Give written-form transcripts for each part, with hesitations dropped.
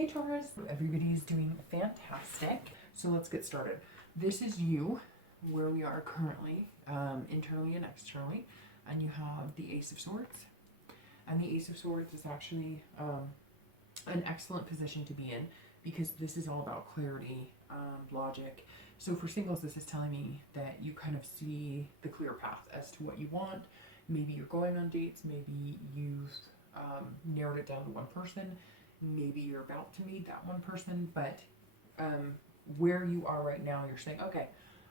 Hey Taurus, everybody's doing fantastic. So let's get started. This is you, where we are currently, internally and externally, and you have the Ace of Swords. And the Ace of Swords is actually an excellent position to be in because this is all about clarity, logic. So for singles, this is telling me that you kind of see the clear path as to what you want. Maybe you're going on dates, maybe you've narrowed it down to one person. Maybe you're about to meet that one person, but where you are right now, you're saying, okay,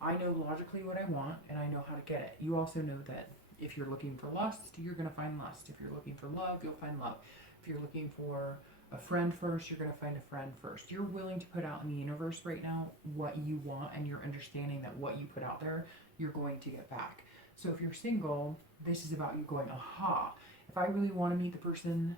I know logically what I want and I know how to get it. You also know that if you're looking for lust, you're going to find lust. If you're looking for love, you'll find love. If you're looking for a friend first, you're going to find a friend first. You're willing to put out in the universe right now what you want, and you're understanding that what you put out there, you're going to get back. So if you're single, this is about you going, aha, if I really want to meet the person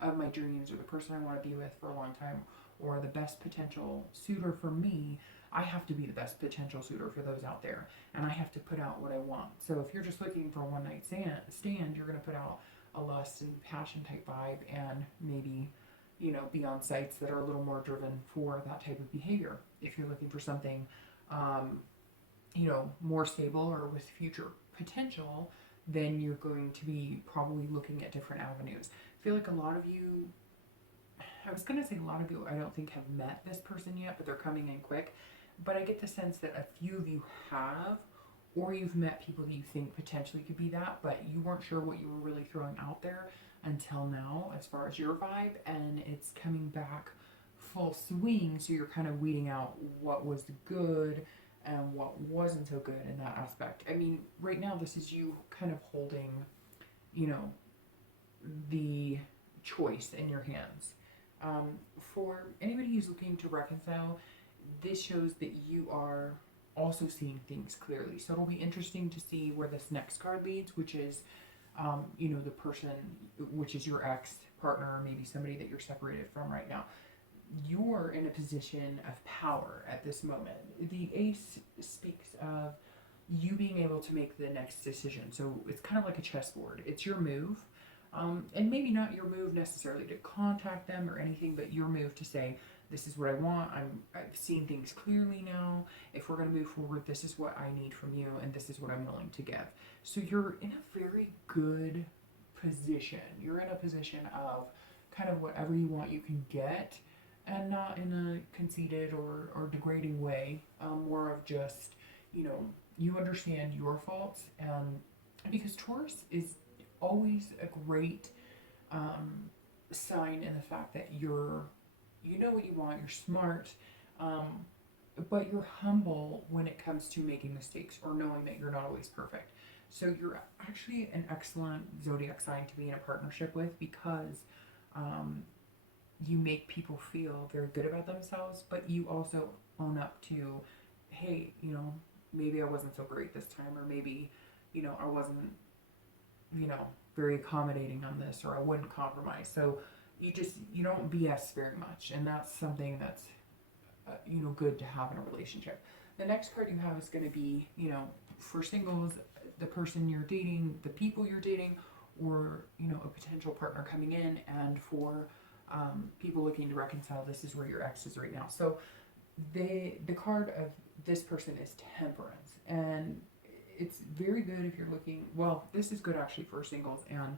of my dreams, or the person I want to be with for a long time, or the best potential suitor for me, I have to be the best potential suitor for those out there, and I have to put out what I want. So if you're just looking for a one night stand, you're going to put out a lust and passion type vibe, and maybe, you know, be on sites that are a little more driven for that type of behavior. If you're looking for something, you know, more stable or with future potential, then you're going to be probably looking at different avenues. I feel like a lot of you, I was going to say a lot of you, I don't think have met this person yet, but they're coming in quick. But I get the sense that a few of you have, or you've met people that you think potentially could be that, but you weren't sure what you were really throwing out there until now as far as your vibe, and it's coming back full swing, so you're kind of weeding out what was good and what wasn't so good in that aspect. I mean, right now this is you kind of holding, you know, the choice in your hands. For anybody who's looking to reconcile, this shows that you are also seeing things clearly. So it'll be interesting to see where this next card leads, which is, you know, the person, which is your ex partner, maybe somebody that you're separated from right now. You're in a position of power at this moment. The Ace speaks of you being able to make the next decision. So it's kind of like a chessboard. It's your move. And maybe not your move necessarily to contact them or anything, but your move to say, this is what I want. I've seen things clearly now. If we're going to move forward, this is what I need from you, and this is what I'm willing to give. So you're in a very good position. You're in a position of kind of whatever you want you can get, and not in a conceited or degrading way. More of just, you know, you understand your faults, and because Taurus is always a great sign in the fact that you know what you want, you're smart, but you're humble when it comes to making mistakes or knowing that you're not always perfect. So you're actually an excellent zodiac sign to be in a partnership with, because you make people feel very good about themselves, but you also own up to, hey, you know, maybe I wasn't so great this time, or maybe, you know, I wasn't, you know, very accommodating on this, or I wouldn't compromise. So you don't BS very much, and that's something that's you know, good to have in a relationship. The next card you have is going to be, you know, for singles, the person you're dating, the people you're dating, or, you know, a potential partner coming in. And for people looking to reconcile, this is where your ex is right now. So the card of this person is Temperance, and it's very good if you're looking, well, this is good actually for singles and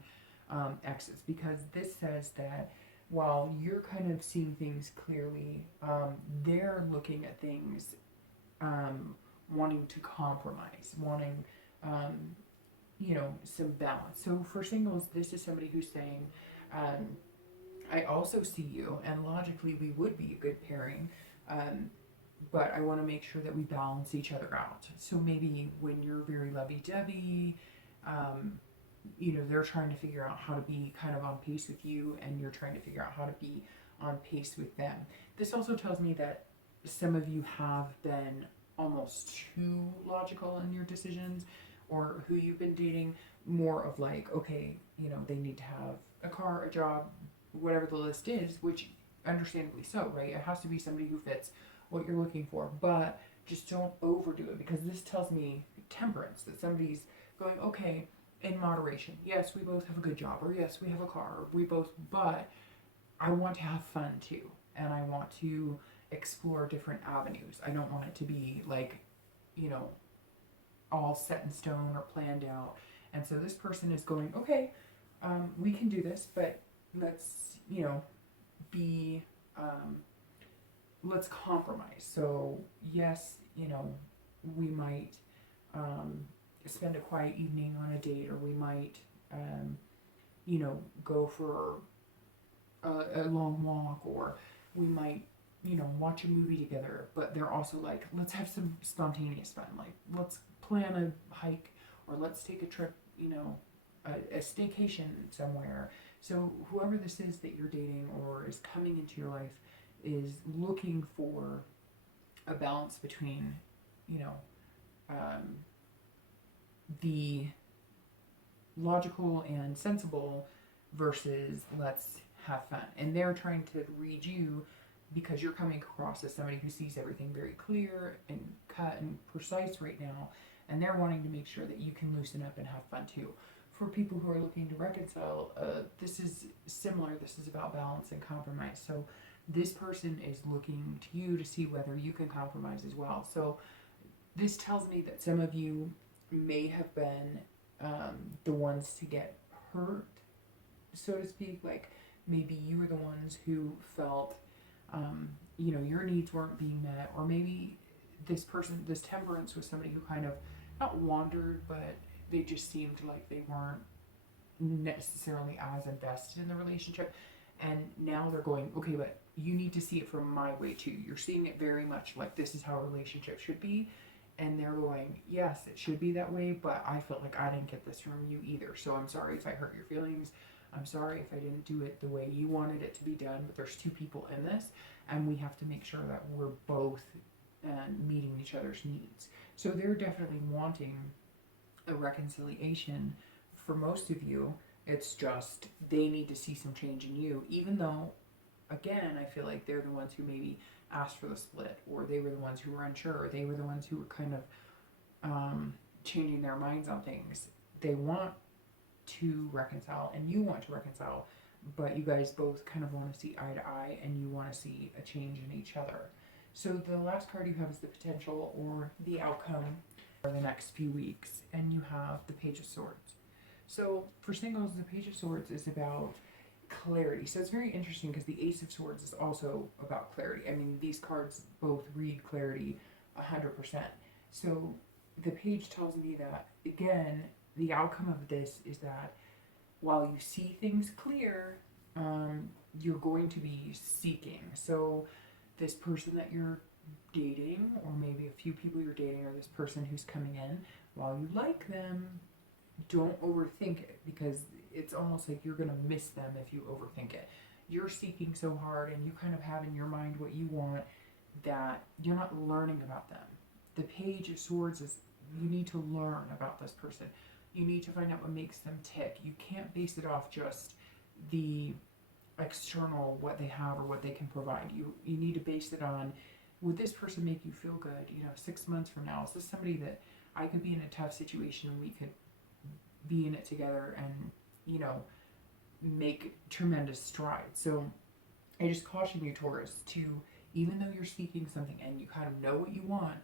exes, because this says that while you're kind of seeing things clearly, they're looking at things, wanting to compromise, wanting, you know, some balance. So for singles, this is somebody who's saying, I also see you, and logically we would be a good pairing, but I want to make sure that we balance each other out. So maybe when you're very lovey-dovey, you know, they're trying to figure out how to be kind of on pace with you, and you're trying to figure out how to be on pace with them. This also tells me that some of you have been almost too logical in your decisions, or who you've been dating, more of like, okay, you know, they need to have a car, a job, whatever the list is, which understandably so, right? It has to be somebody who fits what you're looking for, but just don't overdo it, because this tells me temperance, that somebody's going, okay, in moderation. Yes, we both have a good job, or yes, we have a car, or we both, but I want to have fun too, and I want to explore different avenues. I don't want it to be like, you know, all set in stone or planned out. And so this person is going, okay, we can do this, but let's, you know, be, let's compromise. So yes, you know, we might spend a quiet evening on a date, or we might, you know, go for a long walk, or we might, you know, watch a movie together. But they're also like, let's have some spontaneous fun. Like, let's plan a hike, or let's take a trip, you know, a staycation somewhere. So whoever this is that you're dating or is coming into your life is looking for a balance between, you know, the logical and sensible versus let's have fun. And they're trying to read you because you're coming across as somebody who sees everything very clear and cut and precise right now, and they're wanting to make sure that you can loosen up and have fun too. For people who are looking to reconcile, this is similar. This is about balance and compromise. So this person is looking to you to see whether you can compromise as well. So this tells me that some of you may have been the ones to get hurt, so to speak. Like, maybe you were the ones who felt, you know, your needs weren't being met, or maybe this person, this temperance, was somebody who kind of not wandered, but they just seemed like they weren't necessarily as invested in the relationship. And now they're going, okay, but you need to see it from my way too. You're seeing it very much like this is how a relationship should be. And they're going, yes, it should be that way, but I felt like I didn't get this from you either. So I'm sorry if I hurt your feelings. I'm sorry if I didn't do it the way you wanted it to be done. But there's two people in this, and we have to make sure that we're both meeting each other's needs. So they're definitely wanting a reconciliation. For most of you, it's just they need to see some change in you, even though, again, I feel like they're the ones who maybe asked for the split, or they were the ones who were unsure, or they were the ones who were kind of changing their minds on things. They want to reconcile, and you want to reconcile, but you guys both kind of want to see eye to eye, and you want to see a change in each other. So the last card you have is the potential or the outcome for the next few weeks, and you have the Page of Swords. So for singles, the Page of Swords is about clarity. So it's very interesting because the Ace of Swords is also about clarity. I mean, these cards both read clarity 100%. So the page tells me that, again, the outcome of this is that while you see things clear, you're going to be seeking. So this person that you're dating, or maybe a few people you're dating, or this person who's coming in, while you like them, don't overthink it, because it's almost like you're going to miss them if you overthink it. You're seeking so hard, and you kind of have in your mind what you want, that you're not learning about them. The Page of Swords is, you need to learn about this person. You need to find out what makes them tick. You can't base it off just the external, what they have or what they can provide. You need to base it on, would this person make you feel good? You know, 6 months from now, is this somebody that I could be in a tough situation and we could be in it together and, you know, make tremendous strides. So I just caution you, Taurus, to, even though you're seeking something and you kind of know what you want,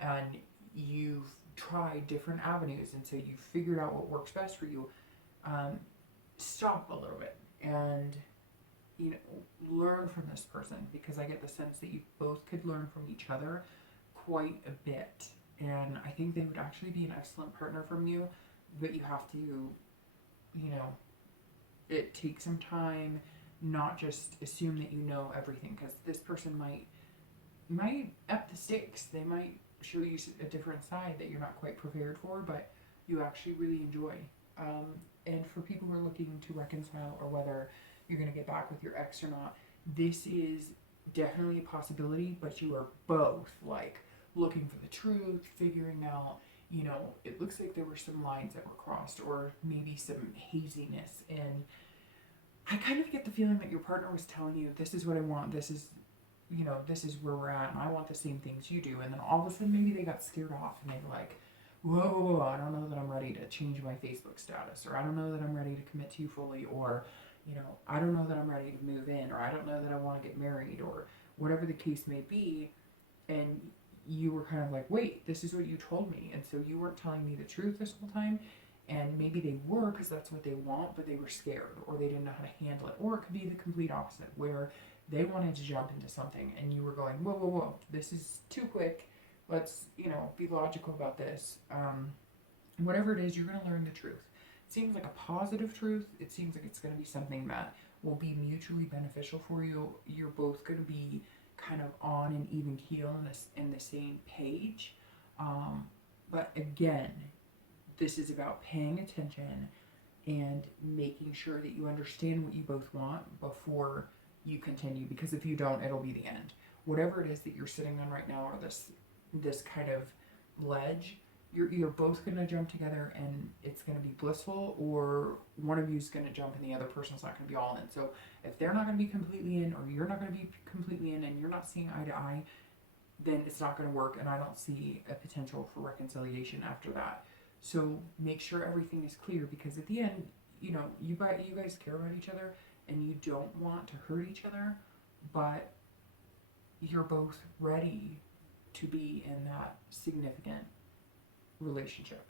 and you've tried different avenues, and so you've figured out what works best for you, stop a little bit and, you know, learn from this person, because I get the sense that you both could learn from each other quite a bit. And I think they would actually be an excellent partner from you, but you have to, you know, it takes some time, not just assume that you know everything, because this person might up the stakes. They might show you a different side that you're not quite prepared for, but you actually really enjoy. And for people who are looking to reconcile, or whether you're going to get back with your ex or not, this is definitely a possibility, but you are both like looking for the truth, figuring out, you know, it looks like there were some lines that were crossed, or maybe some haziness. And I kind of get the feeling that your partner was telling you, this is what I want, this is, you know, this is where we're at, and I want the same things you do. And then all of a sudden, maybe they got scared off, and they were like, whoa, I don't know that I'm ready to change my Facebook status, or I don't know that I'm ready to commit to you fully, or, you know, I don't know that I'm ready to move in, or I don't know that I want to get married, or whatever the case may be. And you were kind of like, wait, this is what you told me. And so you weren't telling me the truth this whole time. And maybe they were, because that's what they want, but they were scared, or they didn't know how to handle it. Or it could be the complete opposite, where they wanted to jump into something and you were going, whoa, whoa, whoa, this is too quick. Let's, you know, be logical about this. Whatever it is, you're going to learn the truth. It seems like a positive truth. It seems like it's going to be something that will be mutually beneficial for you. You're both going to be kind of on an even keel in the same page. But again, this is about paying attention and making sure that you understand what you both want before you continue, because if you don't, it'll be the end. Whatever it is that you're sitting on right now, or this kind of ledge, you're both going to jump together and it's going to be blissful, or one of you is going to jump and the other person's not going to be all in. So if they're not going to be completely in, or you're not going to be completely in, and you're not seeing eye to eye, then it's not going to work, and I don't see a potential for reconciliation after that. So make sure everything is clear, because at the end, you know, you guys care about each other and you don't want to hurt each other, but you're both ready to be in that significant relationship.